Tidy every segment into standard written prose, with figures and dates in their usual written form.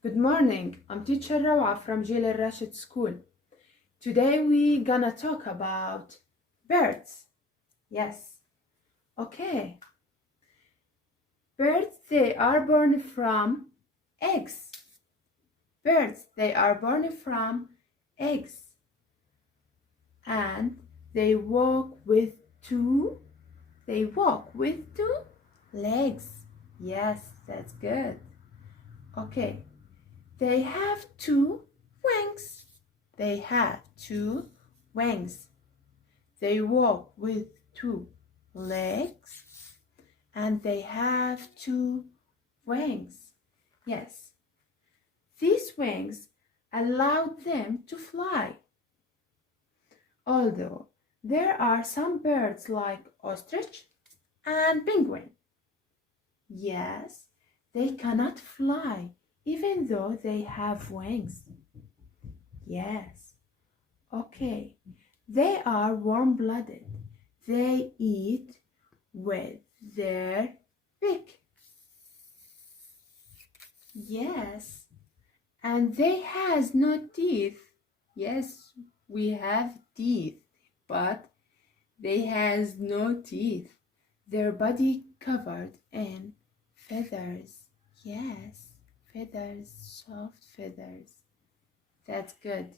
Good morning, I'm teacher Rawa from Jil Rashid School. Today we gonna talk about birds. Yes, okay. Birds, they are born from eggs. Birds, they are born from eggs. And they walk with two legs. Yes, that's good. Okay. They have two wings. They have two wings. They walk with two legs and they have two wings. Yes, these wings allow them to fly. Although there are some birds like ostrich and penguin. Yes, they cannot fly even though they have wings. Yes. Okay. They are warm-blooded. They eat with their beak. Yes. And they has no teeth. Yes, we have teeth, but they has no teeth. Their body covered in feathers. Yes, feathers, soft feathers. That's good.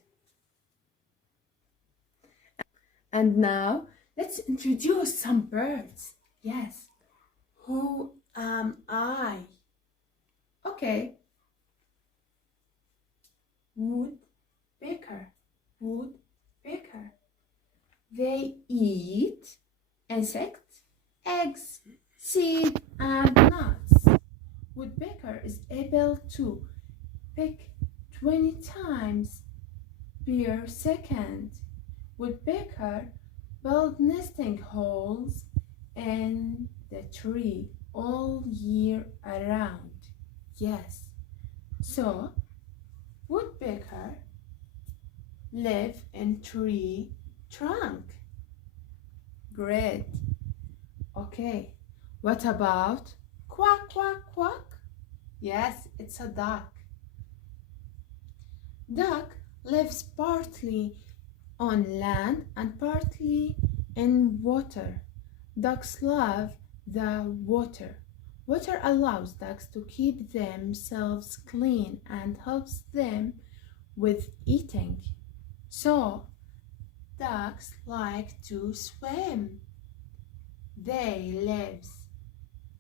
And now let's introduce some birds. Yes. Who am I? Okay. Woodpecker. Woodpecker. They eat insects, eggs, seed, and nuts. Woodpecker is able to pick 20 times per second. Woodpecker build nesting holes in the tree all year around. Yes, so woodpecker live in tree trunk. Great. Okay, what about quack, quack, quack? Yes, it's a duck. Duck lives partly on land and partly in water. Ducks love the water. Water allows ducks to keep themselves clean and helps them with eating. So, ducks like to swim. They live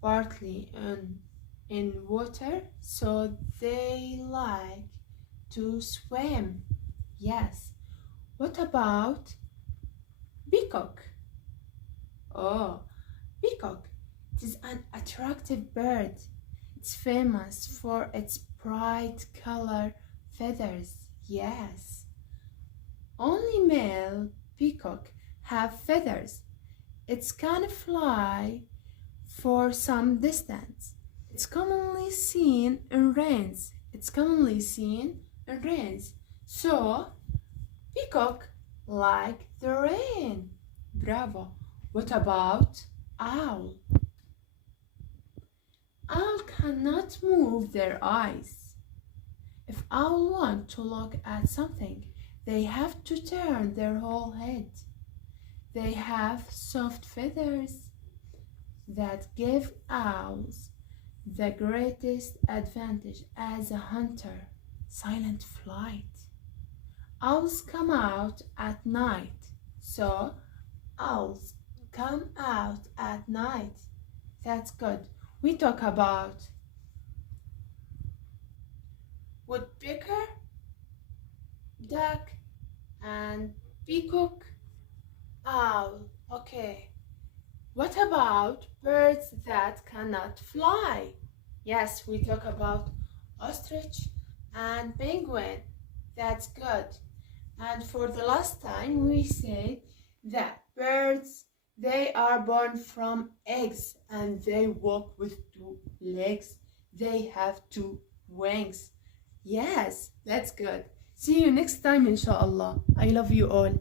partly in water, so they like to swim. Yes. What about peacock? Oh, peacock. It is an attractive bird. It's famous for its bright color feathers. Yes. Only male peacock have feathers. It can fly for some distance. It's commonly seen in rains. So, peacock like the rain. Bravo. What about owl? Owl cannot move their eyes. If owl want to look at something, they have to turn their whole head. They have soft feathers that give owls the greatest advantage as a hunter. Silent flight. Owls come out at night, so owls come out at night. That's good. We talk about woodpecker, duck, and peacock, owl. Okay. What about birds that cannot fly? Yes, we talk about ostrich and penguin. That's good. And for the last time, we said that birds, they are born from eggs and they walk with two legs. They have two wings. Yes, that's good. See you next time, inshallah. I love you all.